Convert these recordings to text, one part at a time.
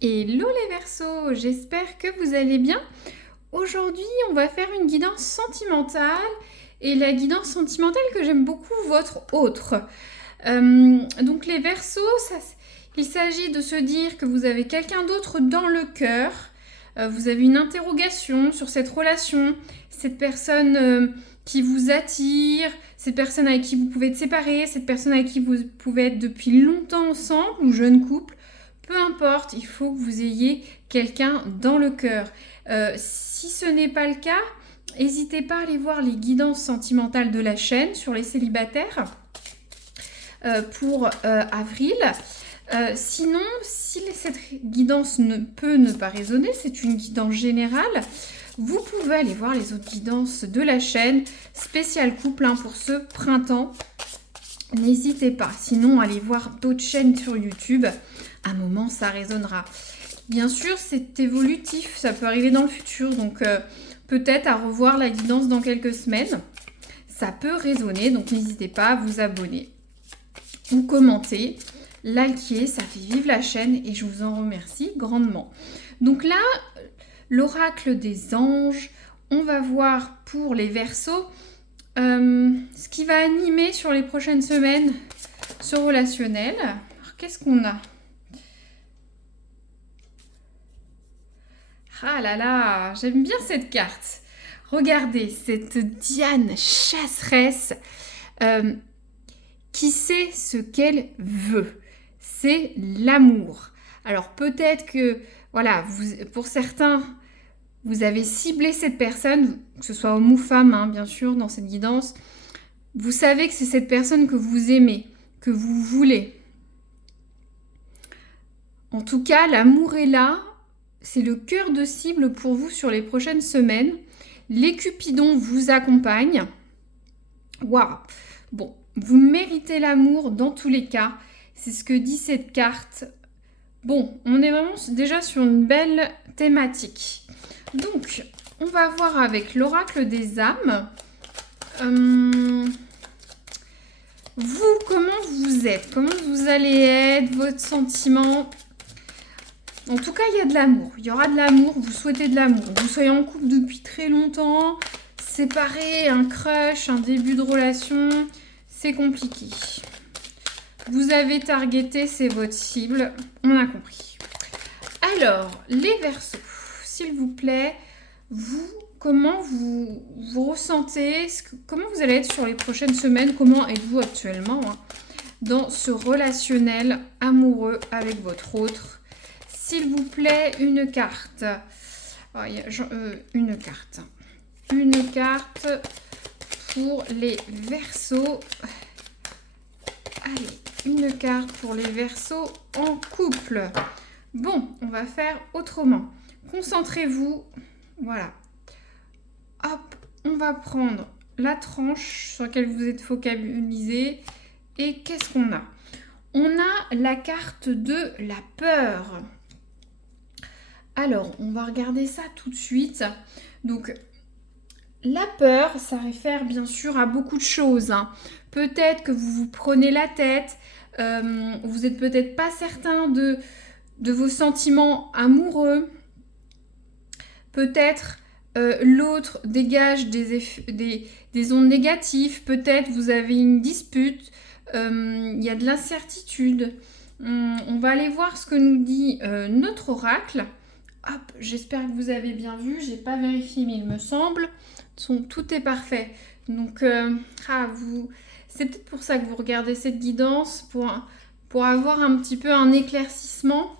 Hello les Verseaux, j'espère que vous allez bien. Aujourd'hui, on va faire une guidance sentimentale et la guidance sentimentale que j'aime beaucoup, votre autre. Donc les Verseaux, il s'agit de se dire que vous avez quelqu'un d'autre dans le cœur. Vous avez une interrogation sur cette relation, cette personne qui vous attire, cette personne avec qui vous pouvez être séparés, cette personne avec qui vous pouvez être depuis longtemps ensemble ou jeune couple. Peu importe, il faut que vous ayez quelqu'un dans le cœur. Si ce n'est pas le cas, n'hésitez pas à aller voir les guidances sentimentales de la chaîne sur les célibataires pour avril. Sinon, si cette guidance ne peut ne pas résonner, c'est une guidance générale, vous pouvez aller voir les autres guidances de la chaîne, spécial couple pour ce printemps. N'hésitez pas, sinon allez voir d'autres chaînes sur YouTube. À un moment, ça résonnera. Bien sûr, c'est évolutif, ça peut arriver dans le futur, donc peut-être à revoir la guidance dans quelques semaines. Ça peut résonner, donc n'hésitez pas à vous abonner ou commenter, liker, ça fait vivre la chaîne et je vous en remercie grandement. Donc là, l'oracle des anges, on va voir pour les Verseaux ce qui va animer sur les prochaines semaines ce relationnel. Alors, qu'est-ce qu'on a ? Ah là là, j'aime bien cette carte. Regardez, cette Diane chasseresse qui sait ce qu'elle veut. C'est l'amour. Alors peut-être que, voilà, pour certains, vous avez ciblé cette personne, que ce soit homme ou femme, bien sûr, dans cette guidance. Vous savez que c'est cette personne que vous aimez, que vous voulez. En tout cas, l'amour est là. C'est le cœur de cible pour vous sur les prochaines semaines. Les Cupidons vous accompagnent. Waouh! Bon, vous méritez l'amour dans tous les cas. C'est ce que dit cette carte. Bon, on est vraiment déjà sur une belle thématique. Donc, on va voir avec l'oracle des âmes. Vous, comment vous êtes? Comment vous allez être? Votre sentiment? En tout cas, il y a de l'amour. Il y aura de l'amour. Vous souhaitez de l'amour. Vous soyez en couple depuis très longtemps, séparé, un crush, un début de relation, c'est compliqué. Vous avez targeté, c'est votre cible. On a compris. Alors, les Verseaux, s'il vous plaît, comment vous ressentez? Comment vous allez être sur les prochaines semaines? Comment êtes-vous actuellement dans ce relationnel amoureux avec votre autre? S'il vous plaît, une carte. Une carte. Une carte pour les Verseaux. Allez, une carte pour les Verseaux en couple. Bon, on va faire autrement. Concentrez-vous. Voilà. Hop, on va prendre la tranche sur laquelle vous êtes focalisé. Et qu'est-ce qu'on a? On a la carte de la peur. Alors, on va regarder ça tout de suite. Donc, la peur, ça réfère bien sûr à beaucoup de choses. Peut-être que vous vous prenez la tête, vous n'êtes peut-être pas certain de vos sentiments amoureux. Peut-être l'autre dégage des ondes négatives. Peut-être vous avez une dispute. Il y a de l'incertitude. On va aller voir ce que nous dit notre oracle. Hop, j'espère que vous avez bien vu. J'ai pas vérifié, mais il me semble. Tout est parfait. Donc, c'est peut-être pour ça que vous regardez cette guidance, pour avoir un petit peu un éclaircissement.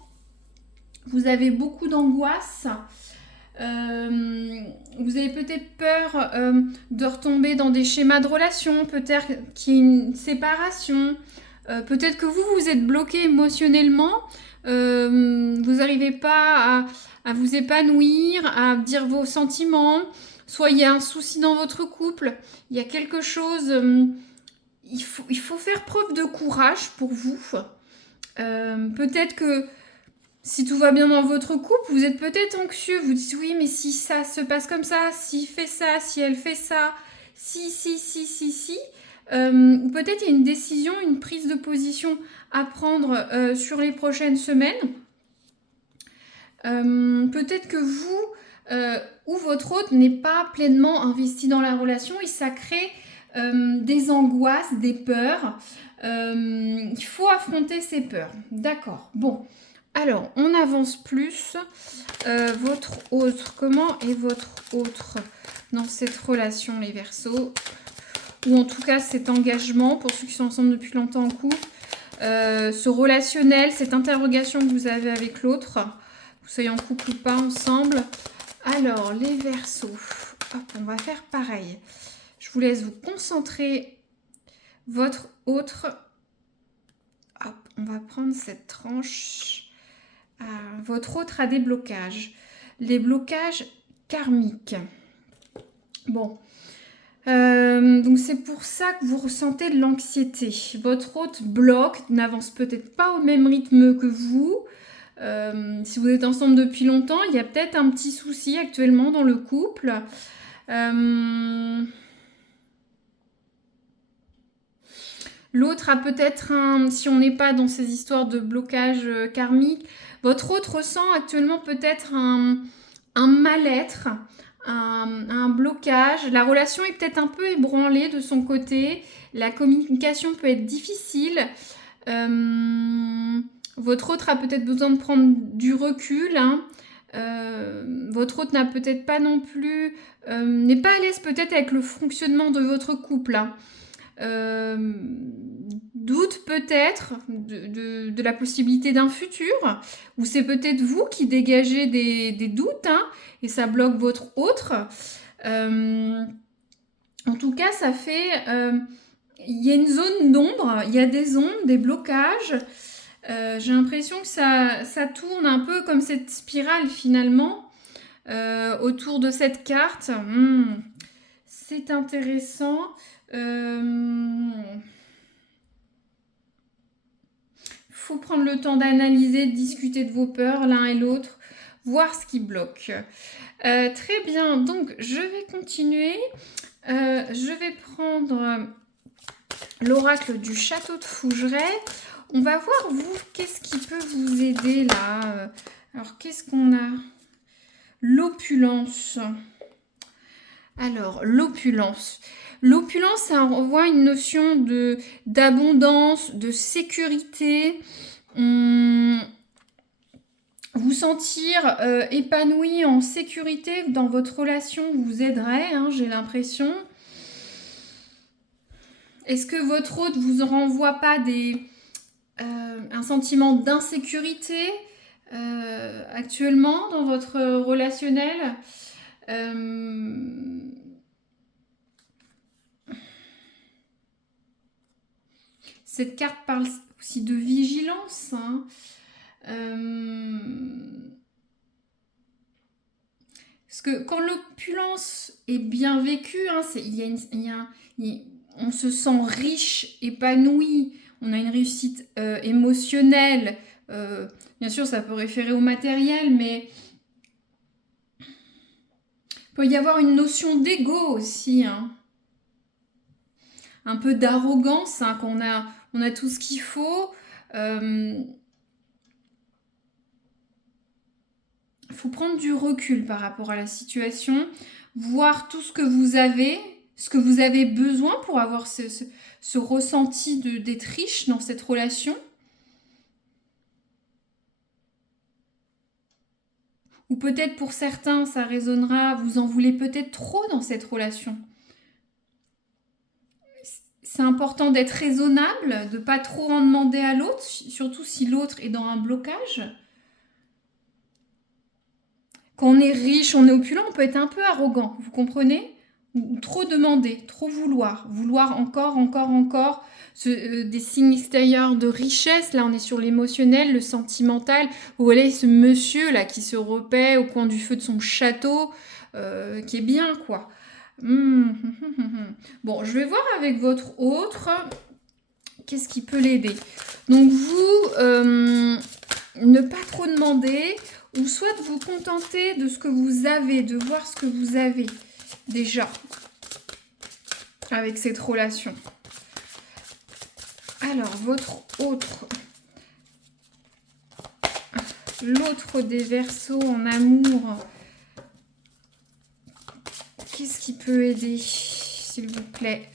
Vous avez beaucoup d'angoisse. Vous avez peut-être peur de retomber dans des schémas de relation, peut-être qu'il y ait une séparation, peut-être que vous êtes bloqué émotionnellement, vous n'arrivez pas à vous épanouir, à dire vos sentiments, soit il y a un souci dans votre couple, il y a quelque chose, il faut faire preuve de courage pour vous. Peut-être que si tout va bien dans votre couple, vous êtes peut-être anxieux. Vous dites oui, mais si ça se passe comme ça, s'il fait ça, si elle fait ça, si. Ou peut-être il y a une décision, une prise de position à prendre sur les prochaines semaines. peut-être que vous ou votre hôte n'est pas pleinement investi dans la relation et ça crée des angoisses, des peurs. Il faut affronter ces peurs. D'accord. Bon, alors on avance plus. Votre autre, comment est votre autre dans cette relation, les Verseaux? Ou en tout cas cet engagement, pour ceux qui sont ensemble depuis longtemps en couple. Ce relationnel, cette interrogation que vous avez avec l'autre, vous soyez en couple ou pas ensemble. Alors, les Verseaux, hop, on va faire pareil. Je vous laisse vous concentrer votre autre. Hop, on va prendre cette tranche. Votre autre a des blocages. Les blocages karmiques. Bon. Donc c'est pour ça que vous ressentez de l'anxiété. Votre hôte bloque, n'avance peut-être pas au même rythme que vous. Si vous êtes ensemble depuis longtemps, il y a peut-être un petit souci actuellement dans le couple. L'autre a peut-être si on n'est pas dans ces histoires de blocage karmique, votre hôte ressent actuellement peut-être un mal-être, un blocage. La relation est peut-être un peu ébranlée de son côté. La communication peut être difficile. Votre hôte a peut-être besoin de prendre du recul. Votre hôte n'a peut-être pas non plus... n'est pas à l'aise peut-être avec le fonctionnement de votre couple. Doute peut-être de la possibilité d'un futur, ou c'est peut-être vous qui dégagez des doutes, et ça bloque votre autre. En tout cas, ça fait... il y a une zone d'ombre, il y a des ombres, des blocages. J'ai l'impression que ça tourne un peu comme cette spirale finalement autour de cette carte. C'est intéressant. Faut prendre le temps d'analyser, de discuter de vos peurs l'un et l'autre, voir ce qui bloque. Très bien, donc je vais continuer. Je vais prendre l'oracle du château de Fougeray. On va voir, vous, qu'est-ce qui peut vous aider là. Alors, qu'est-ce qu'on a? L'opulence. Alors, l'opulence. L'opulence, ça renvoie une notion d'abondance, de sécurité. Vous sentir épanoui, en sécurité dans votre relation vous aiderait, j'ai l'impression. Est-ce que votre hôte vous renvoie pas un sentiment d'insécurité actuellement dans votre relationnel? Cette carte parle aussi de vigilance. Parce que quand l'opulence est bien vécue, on se sent riche, épanoui, on a une réussite émotionnelle. Bien sûr, ça peut référer au matériel, mais il peut y avoir une notion d'ego aussi. Un peu d'arrogance, qu'on on a tout ce qu'il faut. Il faut prendre du recul par rapport à la situation, voir tout ce que vous avez besoin pour avoir ce ressenti d'être riche dans cette relation. Ou peut-être pour certains, ça résonnera, vous en voulez peut-être trop dans cette relation. C'est important d'être raisonnable, de ne pas trop en demander à l'autre, surtout si l'autre est dans un blocage. Quand on est riche, on est opulent, on peut être un peu arrogant, vous comprenez? Ou trop demander, trop vouloir encore, des signes extérieurs de richesse. Là, on est sur l'émotionnel, le sentimental. Vous voyez ce monsieur là qui se repaît au coin du feu de son château, qui est bien, quoi. Bon, je vais voir avec votre autre, qu'est-ce qui peut l'aider. Donc vous, ne pas trop demander, ou soit de vous contenter de ce que vous avez, de voir ce que vous avez déjà avec cette relation. Alors, votre autre. L'autre des Verseaux en amour. Qu'est-ce qui peut aider, s'il vous plaît?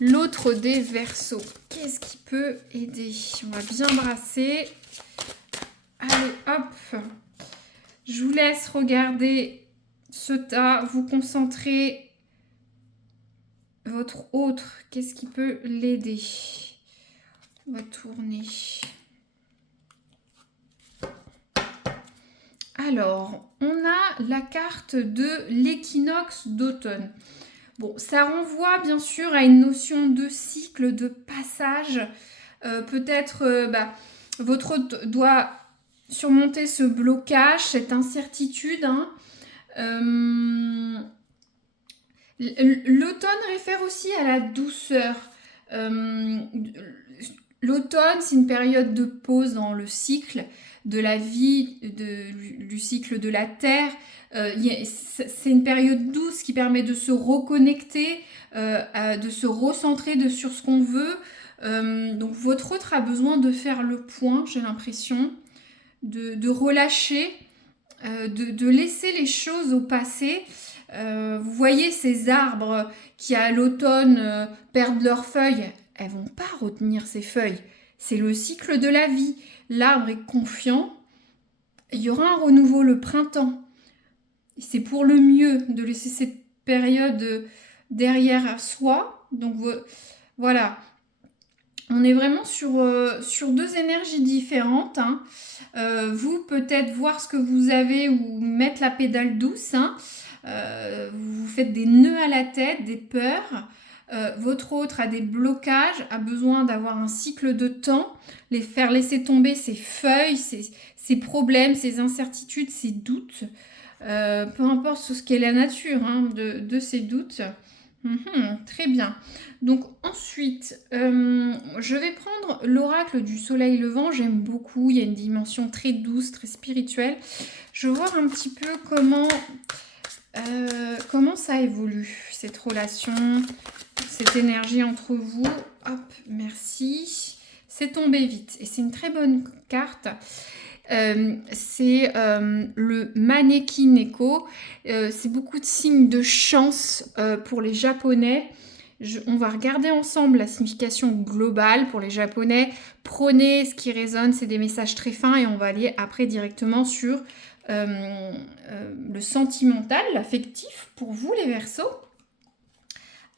L'autre des Verseaux. Qu'est-ce qui peut aider? On va bien brasser. Allez, hop. Je vous laisse regarder ce tas, vous concentrer. Votre autre, qu'est-ce qui peut l'aider? On va tourner. Alors, on a la carte de l'équinoxe d'automne. Bon, ça renvoie bien sûr à une notion de cycle, de passage. Peut-être, votre hôte doit surmonter ce blocage, cette incertitude. L'automne réfère aussi à la douceur. L'automne, c'est une période de pause dans le cycle de la vie, du cycle de la Terre. C'est une période douce qui permet de se reconnecter, de se recentrer sur ce qu'on veut. Donc votre autre a besoin de faire le point, j'ai l'impression, de relâcher, de laisser les choses au passé. Vous voyez ces arbres qui à l'automne perdent leurs feuilles, elles vont pas retenir ces feuilles. C'est le cycle de la vie. L'arbre est confiant. Il y aura un renouveau le printemps. C'est pour le mieux de laisser cette période derrière soi. Donc voilà. On est vraiment sur deux énergies différentes. Vous peut-être voir ce que vous avez ou mettre la pédale douce. Vous faites des nœuds à la tête, des peurs. Votre autre a des blocages, a besoin d'avoir un cycle de temps, les faire laisser tomber ses feuilles, ses problèmes, ses incertitudes, ses doutes. Peu importe ce qu'est la nature de ces doutes. Très bien. Donc ensuite, je vais prendre l'oracle du soleil levant. J'aime beaucoup, il y a une dimension très douce, très spirituelle. Je vais voir un petit peu comment ça évolue, cette relation, cette énergie entre vous. Hop, merci. C'est tombé vite et c'est une très bonne carte. C'est le Maneki Neko. C'est beaucoup de signes de chance pour les Japonais. On va regarder ensemble la signification globale pour les Japonais. Prenez ce qui résonne, c'est des messages très fins et on va aller après directement sur le sentimental, l'affectif pour vous les Verseaux.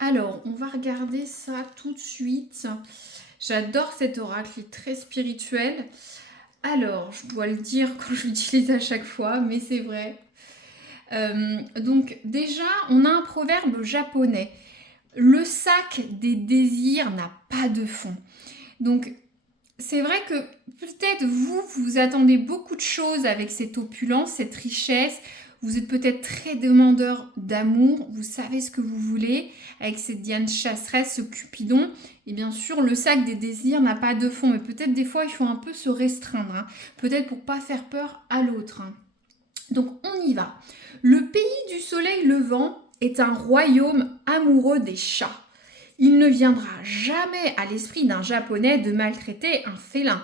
Alors, on va regarder ça tout de suite. J'adore cet oracle, il est très spirituel. Alors, je dois le dire quand je l'utilise à chaque fois, mais c'est vrai. Donc déjà, on a un proverbe japonais. Le sac des désirs n'a pas de fond. Donc, c'est vrai que peut-être vous attendez beaucoup de choses avec cette opulence, cette richesse. Vous êtes peut-être très demandeur d'amour. Vous savez ce que vous voulez avec cette Diane chasseresse, ce Cupidon. Et bien sûr, le sac des désirs n'a pas de fond. Mais peut-être des fois, il faut un peu se restreindre. Peut-être pour ne pas faire peur à l'autre. Donc, on y va. Le pays du soleil levant est un royaume amoureux des chats. Il ne viendra jamais à l'esprit d'un Japonais de maltraiter un félin,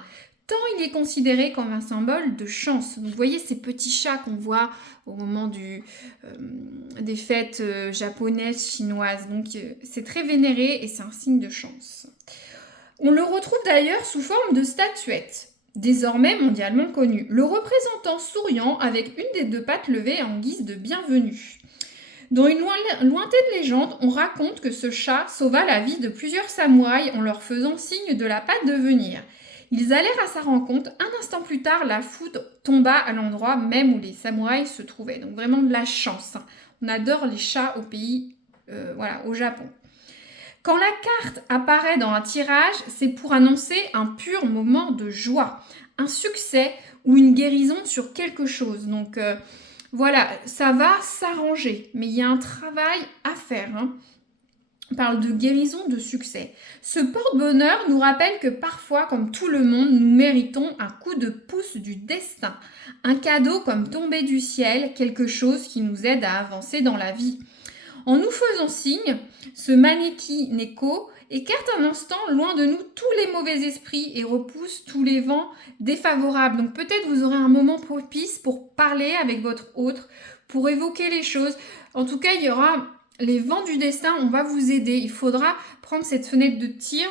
tant il est considéré comme un symbole de chance. Vous voyez ces petits chats qu'on voit au moment des fêtes japonaises, chinoises. Donc c'est très vénéré et c'est un signe de chance. On le retrouve d'ailleurs sous forme de statuette, désormais mondialement connue. Le représentant souriant avec une des deux pattes levées en guise de bienvenue. Dans une lointaine légende, on raconte que ce chat sauva la vie de plusieurs samouraïs en leur faisant signe de la patte de venir. Ils allèrent à sa rencontre. Un instant plus tard, la foudre tomba à l'endroit même où les samouraïs se trouvaient. Donc vraiment de la chance. On adore les chats au pays, au Japon. Quand la carte apparaît dans un tirage, c'est pour annoncer un pur moment de joie, un succès ou une guérison sur quelque chose. Donc voilà, ça va s'arranger, mais il y a un travail à faire. On parle de guérison, de succès. Ce porte-bonheur nous rappelle que parfois, comme tout le monde, nous méritons un coup de pouce du destin. Un cadeau comme tombé du ciel, quelque chose qui nous aide à avancer dans la vie. En nous faisant signe, ce Maneki Neko écarte un instant loin de nous tous les mauvais esprits et repousse tous les vents défavorables. Donc peut-être vous aurez un moment propice pour parler avec votre autre, pour évoquer les choses. En tout cas, il y aura les vents du destin, on va vous aider. Il faudra prendre cette fenêtre de tir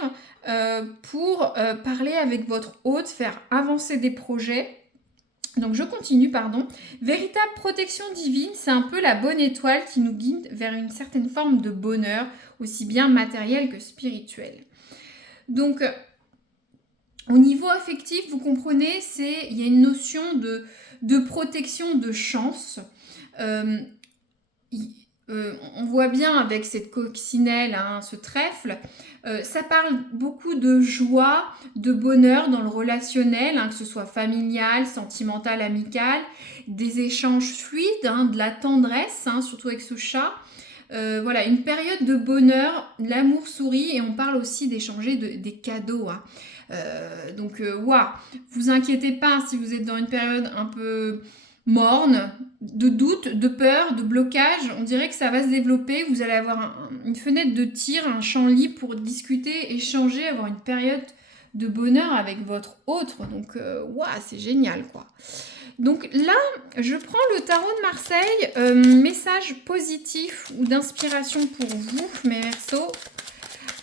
pour parler avec votre hôte, faire avancer des projets. Donc je continue, pardon. Véritable protection divine, c'est un peu la bonne étoile qui nous guide vers une certaine forme de bonheur, aussi bien matériel que spirituel. Donc au niveau affectif, vous comprenez, il y a une notion de protection, de chance. On voit bien avec cette coccinelle, hein, ce trèfle, ça parle beaucoup de joie, de bonheur dans le relationnel, hein, que ce soit familial, sentimental, amical, des échanges fluides, hein, de la tendresse, hein, surtout avec ce chat. Voilà, une période de bonheur, l'amour sourit et on parle aussi d'échanger des cadeaux. Hein. Donc, vous inquiétez pas si vous êtes dans une période un peu morne, de doute, de peur, de blocage, on dirait que ça va se développer. Vous allez avoir une fenêtre de tir, un champ libre pour discuter, échanger, avoir une période de bonheur avec votre autre. Donc, c'est génial, quoi. Donc là, je prends le tarot de Marseille, message positif ou d'inspiration pour vous, mes Verseaux.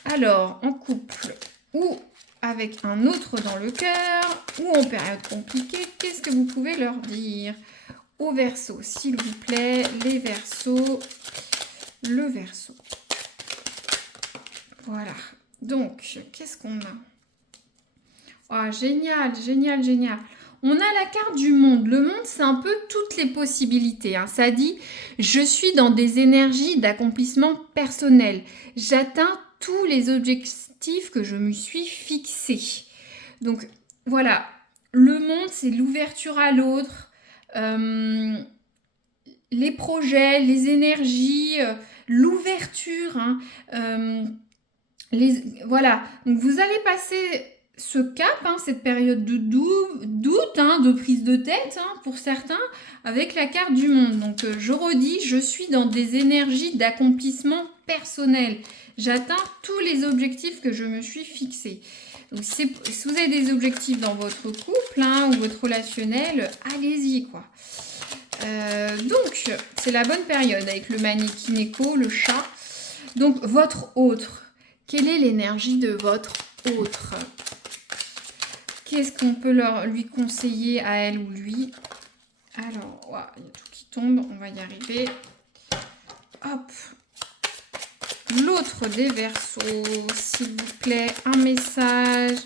Alors, en couple ou avec un autre dans le cœur ou en période compliquée, qu'est-ce que vous pouvez leur dire aux Verseaux, s'il vous plaît, les Verseaux, le Verseau. Voilà. Donc, qu'est-ce qu'on a? Génial, génial, génial. On a la carte du monde. Le monde, c'est un peu toutes les possibilités. Hein. Ça dit, je suis dans des énergies d'accomplissement personnel. J'atteins tous les objectifs que je me suis fixés. Donc, voilà. Le monde, c'est l'ouverture à l'autre, les projets, les énergies, l'ouverture. Hein, voilà. Donc, vous allez passer ce cap, hein, cette période de doute, hein, de prise de tête, hein, pour certains, avec la carte du monde. Donc, je redis, je suis dans des énergies d'accomplissement personnel. J'atteins tous les objectifs que je me suis fixés. Donc, si vous avez des objectifs dans votre couple, hein, ou votre relationnel, allez-y, quoi. Donc, c'est la bonne période avec le mannequin écho, le chat. Donc, votre autre. Quelle est l'énergie de votre autre? Qu'est-ce qu'on peut lui conseiller à elle ou lui? Alors, il y a tout qui tombe, on va y arriver. Hop. L'autre des Verseaux, s'il vous plaît, un message.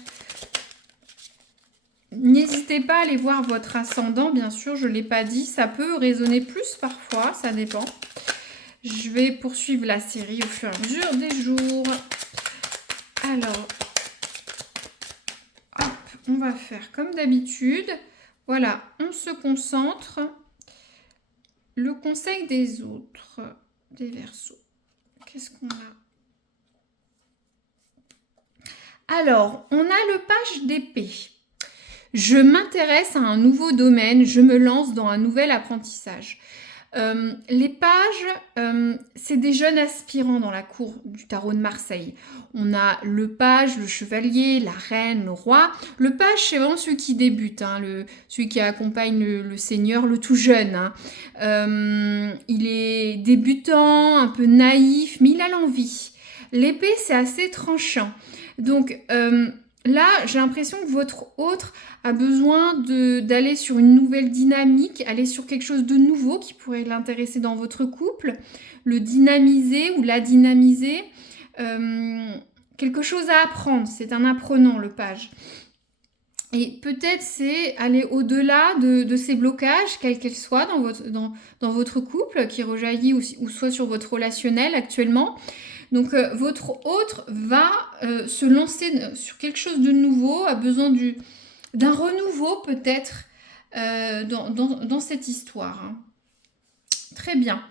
N'hésitez pas à aller voir votre ascendant, bien sûr, je ne l'ai pas dit. Ça peut résonner plus parfois, ça dépend. Je vais poursuivre la série au fur et à mesure des jours. Alors, on va faire comme d'habitude. Voilà, on se concentre. Le conseil des autres, des Verseaux. Qu'est-ce qu'on a? Alors, on a le page d'épée. Je m'intéresse à un nouveau domaine, je me lance dans un nouvel apprentissage. Les pages, c'est des jeunes aspirants dans la cour du tarot de Marseille. On a le page, le chevalier, la reine, le roi. Le page, c'est vraiment celui qui débute, hein, celui qui accompagne le seigneur, le tout jeune. Hein. Il est débutant, un peu naïf, mais il a l'envie. L'épée, c'est assez tranchant. Donc, là, j'ai l'impression que votre autre a besoin d'aller sur une nouvelle dynamique, aller sur quelque chose de nouveau qui pourrait l'intéresser dans votre couple, le dynamiser ou la dynamiser. Quelque chose à apprendre, c'est un apprenant, le page. Et peut-être c'est aller au-delà de ces blocages, quels qu'ils soient dans votre couple, qui rejaillit ou soit sur votre relationnel actuellement. Donc, votre autre va se lancer sur quelque chose de nouveau, a besoin d'un renouveau peut-être dans cette histoire. Hein. Très bien.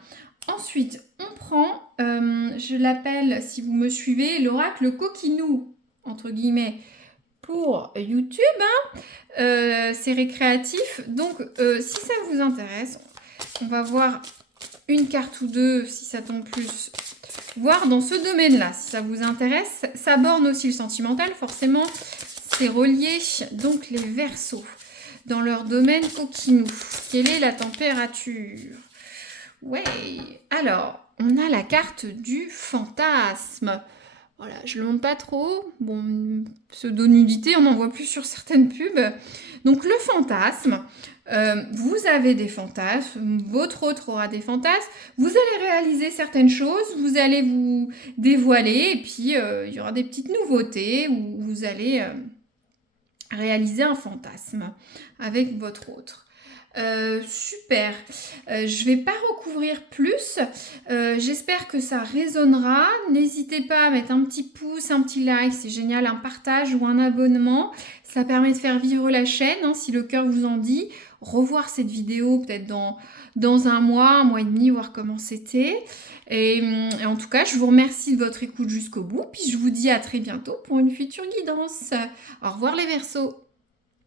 Ensuite, on prend, je l'appelle, si vous me suivez, l'oracle coquinou, entre guillemets, pour YouTube. Hein. C'est récréatif. Donc, si ça vous intéresse, on va voir une carte ou deux, si ça tombe plus, voir dans ce domaine-là, si ça vous intéresse. Ça borne aussi le sentimental, forcément, c'est relié. Donc, les Verseaux, dans leur domaine coquinou, quelle est la température? Ouais, alors, on a la carte du fantasme. Voilà, je ne le montre pas trop. Bon, pseudo-nudité, on en voit plus sur certaines pubs. Donc, le fantasme, vous avez des fantasmes, votre autre aura des fantasmes, vous allez réaliser certaines choses, vous allez vous dévoiler, et puis il y aura des petites nouveautés où vous allez réaliser un fantasme avec votre autre. Super. Je vais pas recouvrir plus. J'espère que ça résonnera. N'hésitez pas à mettre un petit pouce, un petit like, c'est génial, un partage ou un abonnement. Ça permet de faire vivre la chaîne, hein, si le cœur vous en dit. Revoir cette vidéo peut-être dans un mois et demi, voir comment c'était. Et en tout cas, je vous remercie de votre écoute jusqu'au bout. Puis je vous dis à très bientôt pour une future guidance. Au revoir les Verseaux.